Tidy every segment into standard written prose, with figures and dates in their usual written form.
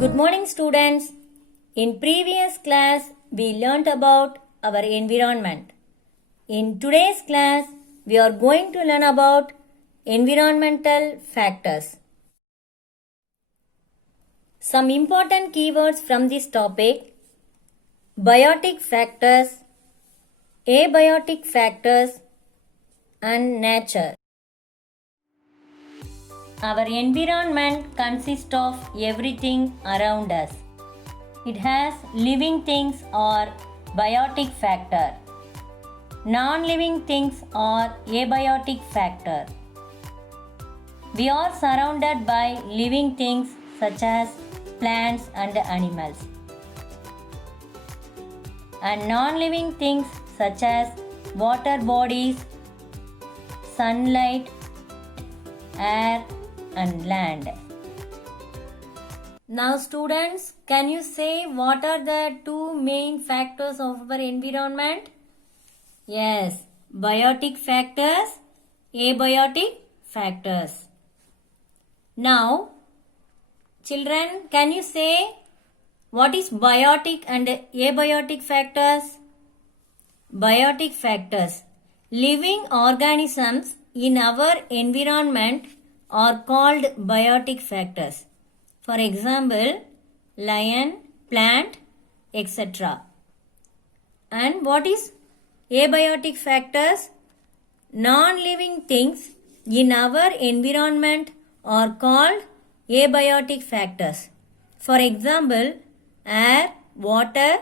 Good morning, students. In previous class, we learnt about our environment. In today's class, we are going to learn about environmental factors. Some important keywords from this topic: biotic factors, abiotic factors, and nature. Our environment consists of everything around us. It has living things or biotic factor. Non-living things or abiotic factor. We are surrounded by living things such as plants and animals, and non-living things such as water bodies, sunlight, air, and land. Now students, can you say what are the two main factors of our environment? Yes, biotic factors, abiotic factors. Now, children, can you say what is biotic and abiotic factors? Biotic factors. Living organisms in our environment are called biotic factors. For example, lion, plant, etc. And what is abiotic factors? Non-living things in our environment are called abiotic factors. For example, air, water,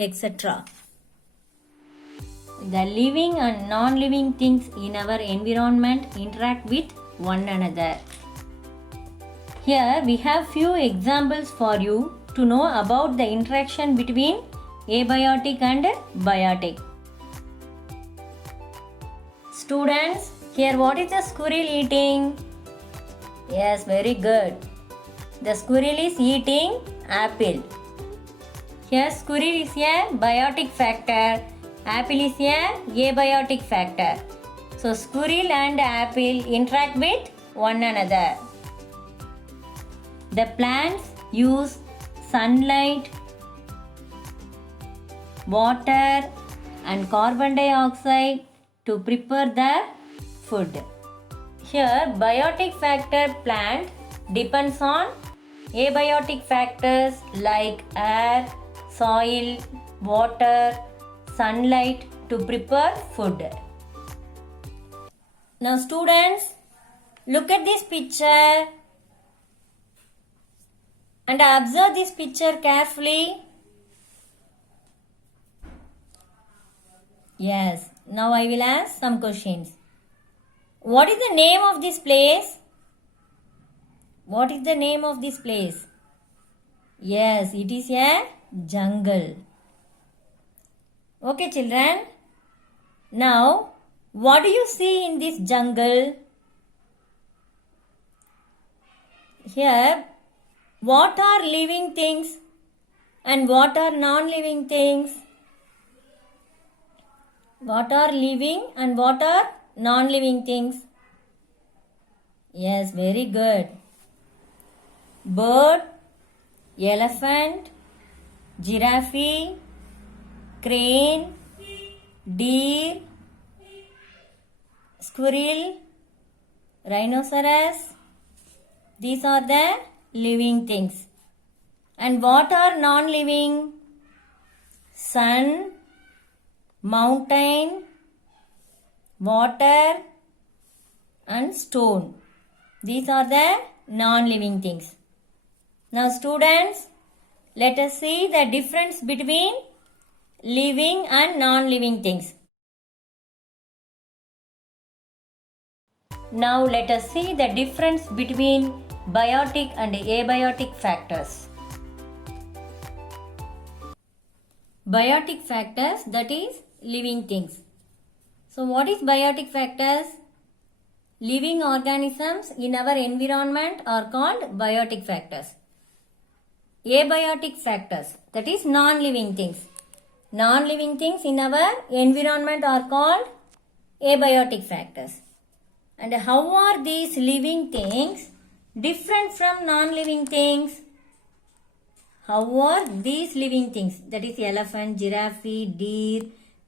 etc. The living and non-living things in our environment interact with one another. Here we have few examples for you to know about the interaction between abiotic and biotic. Students, here what is the squirrel eating? Yes, very good. The squirrel is eating apple. Here squirrel is a biotic factor, apple is a abiotic factor. So squirrel and apple interact with one another. The plants use sunlight, water, and carbon dioxide to prepare their food. Here, biotic factor plant depends on abiotic factors like air, soil, water, sunlight to prepare food. Now students, look at this picture and observe this picture carefully. Yes, now I will ask some questions. What is the name of this place? What is the name of this place? Yes, it is a jungle. Okay, children. Now, what do you see in this jungle? Here, what are living things and what are non-living things? What are living and what are non-living things? Yes, very good. Bird, elephant, giraffe, crane, deer, squirrel, rhinoceros. These are the living things. And what are non-living? Sun, mountain, water, and stone. These are the non-living things. Now students, let us see the difference between living and non-living things. Now let us see the difference between biotic and abiotic factors. Biotic factors, that is living things. So what is biotic factors? Living organisms in our environment are called biotic factors. Abiotic factors, that is non-living things. Non-living things in our environment are called abiotic factors. And how are these living things different from non-living things? How are these living things? That is elephant, giraffe, deer,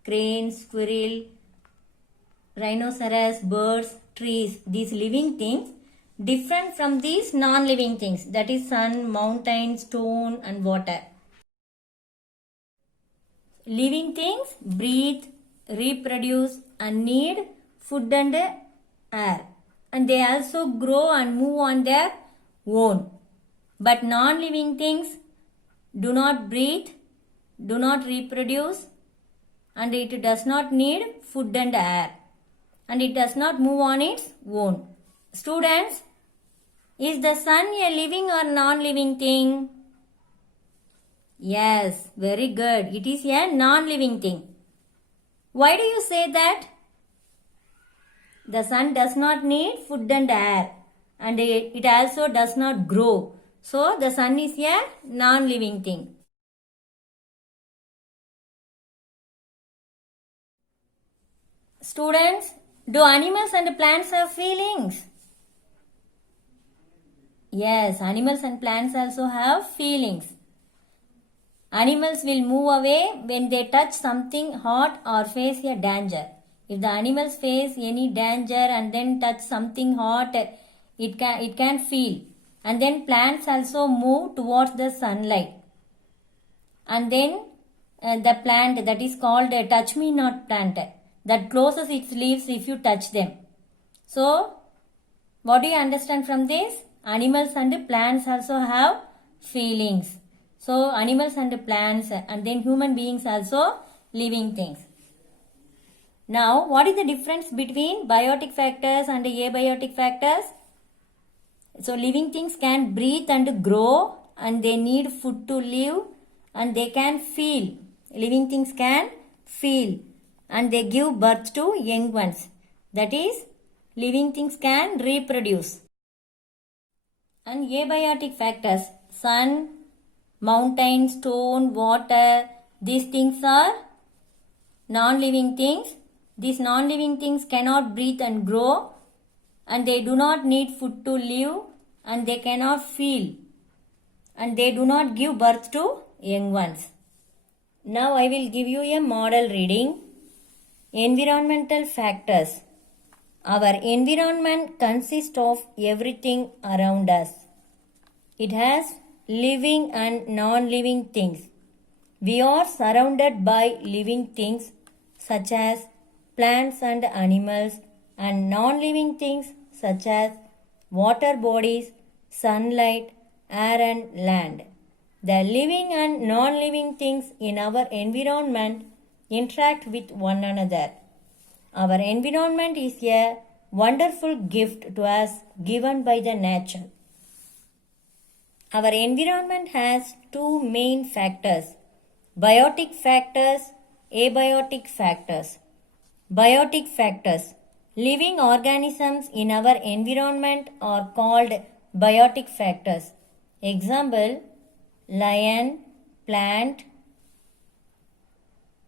crane, squirrel, rhinoceros, birds, trees. These living things different from these non-living things. That is sun, mountain, stone and water. Living things breathe, reproduce and need food and air. And they also grow and move on their own. But non-living things do not breathe, do not reproduce, and it does not need food and air. And it does not move on its own. Students, is the sun a living or non-living thing? Yes, very good. It is a non-living thing. Why do you say that? The sun does not need food and air, and it also does not grow. So, the sun is a non-living thing. Students, do animals and plants have feelings? Yes, animals and plants also have feelings. Animals will move away when they touch something hot or face a danger. If the animals face any danger and then touch something hot, it can feel. And then plants also move towards the sunlight. And then the plant that is called a touch me not plant that closes its leaves if you touch them. So, what do you understand from this? Animals and plants also have feelings. So, animals and plants and then human beings also living things. Now, what is the difference between biotic factors and abiotic factors? So, living things can breathe and grow and they need food to live and they can feel. Living things can feel and they give birth to young ones. That is, living things can reproduce. And abiotic factors, sun, mountain, stone, water, these things are non-living things. These non-living things cannot breathe and grow and they do not need food to live and they cannot feel and they do not give birth to young ones. Now I will give you a model reading. Environmental factors. Our environment consists of everything around us. It has living and non-living things. We are surrounded by living things such as plants and animals and non-living things such as water bodies, sunlight, air and land. The living and non-living things in our environment interact with one another. Our environment is a wonderful gift to us given by the nature. Our environment has two main factors, biotic factors, abiotic factors. Biotic factors. Living organisms in our environment are called biotic factors. Example, lion, plant,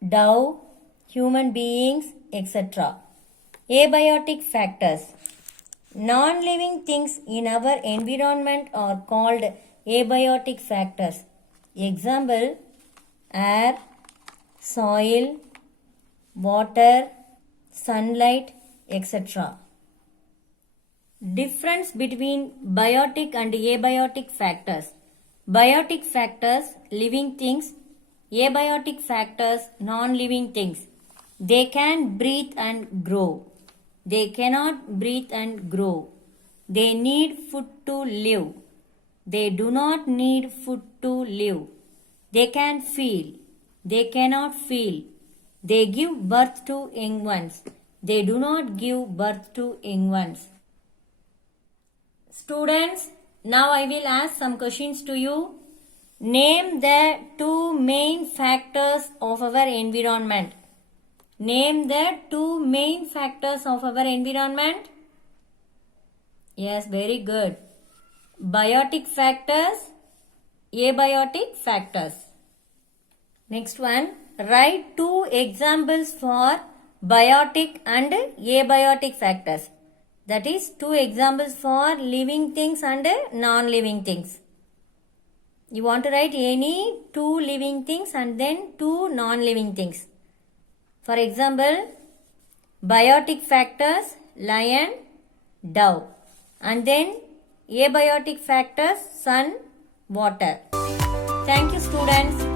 dove, human beings, etc. Abiotic factors. Non-living things in our environment are called abiotic factors. Example, air, soil, water, sunlight, etc. Difference between biotic and abiotic factors. Biotic factors, living things. Abiotic factors, non-living things. They can breathe and grow. They cannot breathe and grow. They need food to live. They do not need food to live. They can feel. They cannot feel. They give birth to young ones. They do not give birth to young ones. Students, now I will ask some questions to you. Name the two main factors of our environment. Name the two main factors of our environment. Yes, very good. Biotic factors, abiotic factors. Next one, write two examples for biotic and abiotic factors. That is, two examples for living things and non-living things. You want to write any two living things and then two non-living things. For example, biotic factors, lion, dove. And then abiotic factors, sun, water. Thank you, students.